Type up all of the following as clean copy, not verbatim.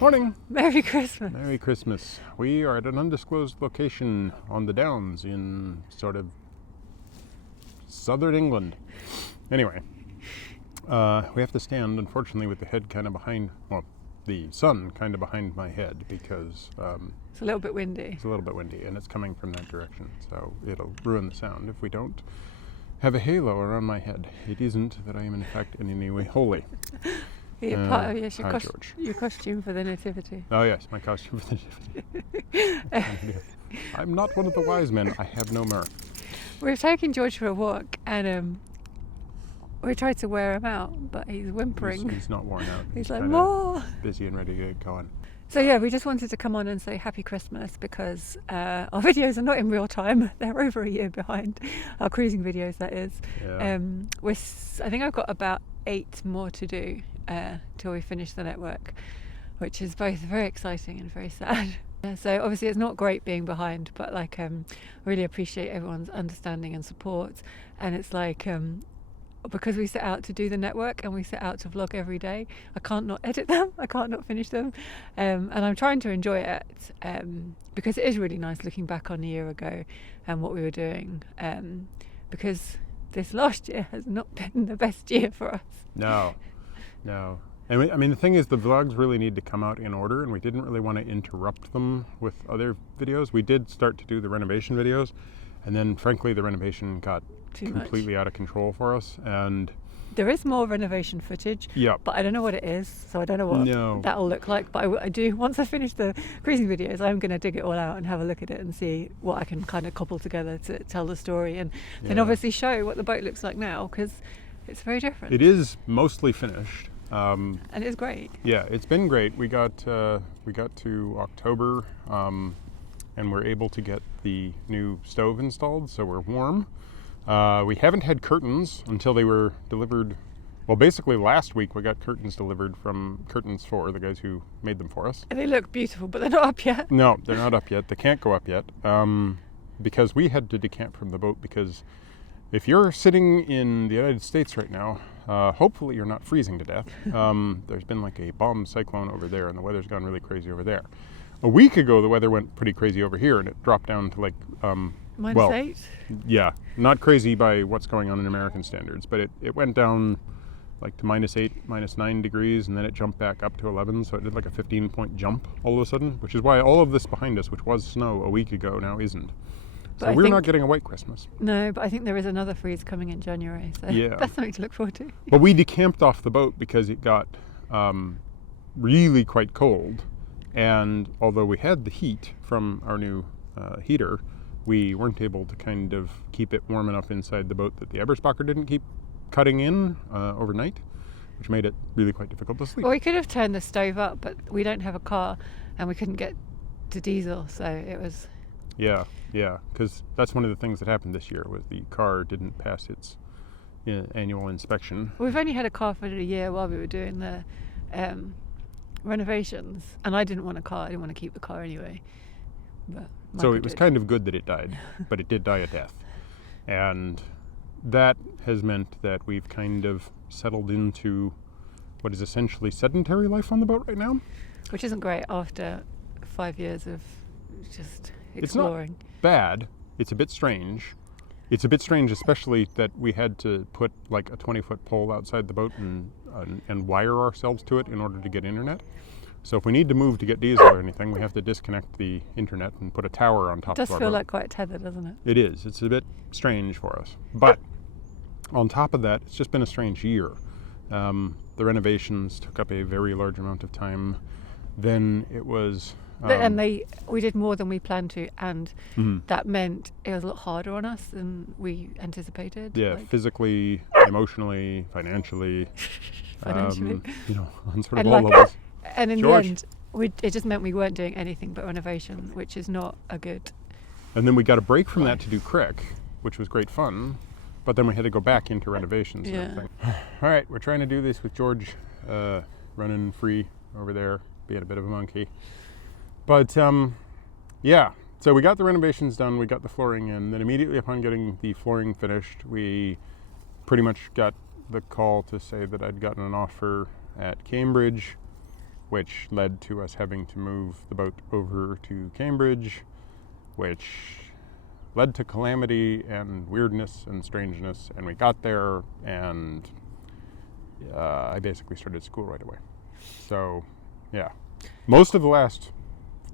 Morning! Merry Christmas! Merry Christmas. We are at an undisclosed location on the Downs in sort of southern England. Anyway, we have to stand, unfortunately, with the head kind of behind, well, the sun kind of behind my head because It's a little bit windy. it's a little bit windy and it's coming from that direction, so it'll ruin the sound if we don't have a halo around my head. It isn't that I am in fact in any way holy. Yes, hi, George. your costume for the nativity. Oh yes, my costume for the nativity. I'm not one of the wise men. I have no mirror. We're taking George for a walk and we tried to wear him out, but he's whimpering. He's not worn out. He's like, kinda more! busy and ready to get going. So yeah, we just wanted to come on and say Happy Christmas because our videos are not in real time. They're over a year behind. Our cruising videos, that is. Yeah. I think I've got about 8 more to do till we finish the network, which is both very exciting and very sad. So obviously it's not great being behind, but like really appreciate everyone's understanding and support. And it's like because we set out to do the network and we set out to vlog every day, I can't not edit them, I can't not finish them, and I'm trying to enjoy it because it is really nice looking back on a year ago and what we were doing, because this last year has not been the best year for us. No. And I mean, the thing is, the vlogs really need to come out in order, and we didn't really want to interrupt them with other videos. We did start to do the renovation videos, and then, frankly, the renovation got completely out of control for us. And there is more renovation footage, but I don't know what it is, so I don't know what that'll look like. But I do, once I finish the cruising videos, I'm going to dig it all out and have a look at it and see what I can kind of cobble together to tell the story, and then obviously show what the boat looks like now, because it's very different. It is mostly finished. And it's great. Yeah, it's been great. We got to October, and we're able to get the new stove installed, so we're warm. We haven't had curtains until they were delivered. Well, basically last week we got curtains delivered from Curtains 4, the guys who made them for us. And they look beautiful, but they're not up yet. No, they're not up yet. They can't go up yet, because we had to decamp from the boat, because if you're sitting in the United States right now, hopefully you're not freezing to death. There's been like a bomb cyclone over there, and the weather's gone really crazy over there. A week ago, the weather went pretty crazy over here, and it dropped down to like -8? Yeah, not crazy by what's going on in American standards, but it went down like to -8, -9 degrees, and then it jumped back up to 11, so it did like a 15-point jump all of a sudden, which is why all of this behind us, which was snow a week ago, now isn't. So we're not getting a white Christmas. No, but I think there is another freeze coming in January, so that's something to look forward to. But we decamped off the boat because it got really quite cold, and although we had the heat from our new heater, we weren't able to kind of keep it warm enough inside the boat that the Eberspacher didn't keep cutting in overnight, which made it really quite difficult to sleep. Well, we could have turned the stove up, but we don't have a car and we couldn't get to diesel, so it was... Yeah, because that's one of the things that happened this year, was the car didn't pass its annual inspection. We've only had a car for a year while we were doing the renovations, and I didn't want a car. I didn't want to keep the car anyway. But so it was kind of good that it died, but it did die a death. And that has meant that we've kind of settled into what is essentially sedentary life on the boat right now. Which isn't great after 5 years of just exploring. It's not bad. It's a bit strange. It's a bit strange, especially that we had to put like a 20-foot pole outside the boat and wire ourselves to it in order to get internet. So if we need to move to get diesel or anything, we have to disconnect the internet and put a tower on top of our boat. It does feel like quite tethered, doesn't it? It is. It's a bit strange for us. But on top of that, it's just been a strange year. The renovations took up a very large amount of time. Then it was... and we did more than we planned to, and that meant it was a lot harder on us than we anticipated. Yeah, physically, emotionally, financially. Financially. On sort of all levels. And in the end, it just meant we weren't doing anything but renovation, which is not a good And then we got a break from that to do Crick, which was great fun. But then we had to go back into renovations and everything. All right, we're trying to do this with George running free over there, being a bit of a monkey. But yeah, so we got the renovations done, we got the flooring in. Then immediately upon getting the flooring finished, we pretty much got the call to say that I'd gotten an offer at Cambridge, which led to us having to move the boat over to Cambridge, which led to calamity and weirdness and strangeness. And we got there, and I basically started school right away. So yeah, most of the last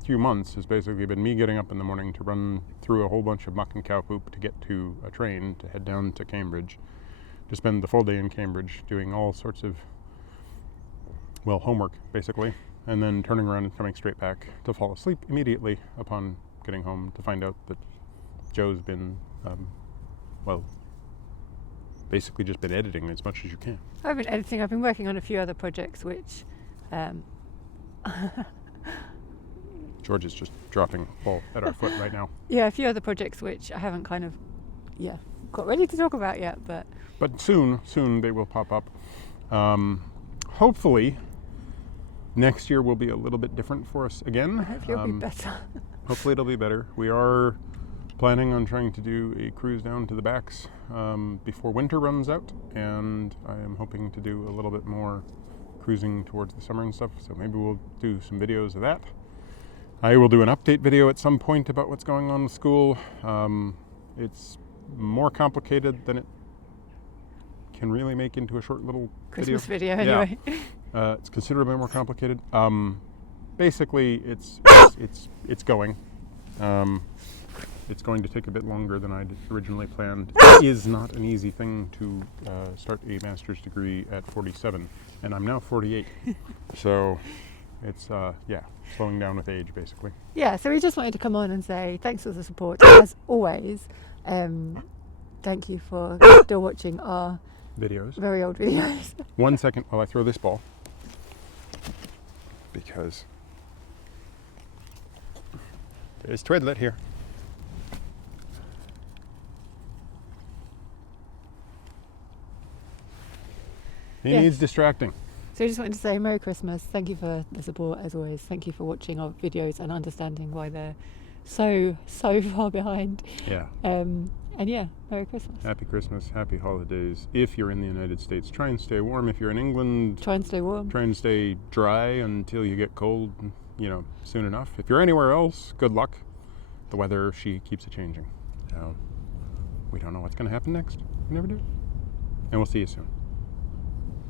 few months has basically been me getting up in the morning to run through a whole bunch of muck and cow poop to get to a train to head down to Cambridge, to spend the full day in Cambridge doing all sorts of, well, homework basically, and then turning around and coming straight back to fall asleep immediately upon getting home to find out that Joe's been, well, basically just been editing as much as you can. I've been editing. I've been working on a few other projects which George is just dropping a ball at our foot right now. Yeah, a few other projects which I haven't kind of, got ready to talk about yet, but soon they will pop up. Hopefully, next year will be a little bit different for us again. I hope you'll be better. Hopefully it'll be better. We are planning on trying to do a cruise down to the backs before winter runs out, and I am hoping to do a little bit more cruising towards the summer and stuff, so maybe we'll do some videos of that. I will do an update video at some point about what's going on with school. It's more complicated than it can really make into a short little Christmas video anyway. Yeah. It's considerably more complicated. Basically, it's going. It's going to take a bit longer than I'd originally planned. It is not an easy thing to start a master's degree at 47, and I'm now 48. So it's, slowing down with age, basically. Yeah, so we just wanted to come on and say thanks for the support, as always. Thank you for still watching our videos, very old videos. 1 second while I throw this ball, because there's Twidlet here. He needs distracting. So I just wanted to say Merry Christmas. Thank you for the support, as always. Thank you for watching our videos and understanding why they're so far behind. Yeah. And yeah, Merry Christmas. Happy Christmas, happy holidays. If you're in the United States, try and stay warm. If you're in England, try and stay warm. Try and stay dry until you get cold, soon enough. If you're anywhere else, good luck. The weather, she keeps it changing. So we don't know what's going to happen next. We never do. And we'll see you soon.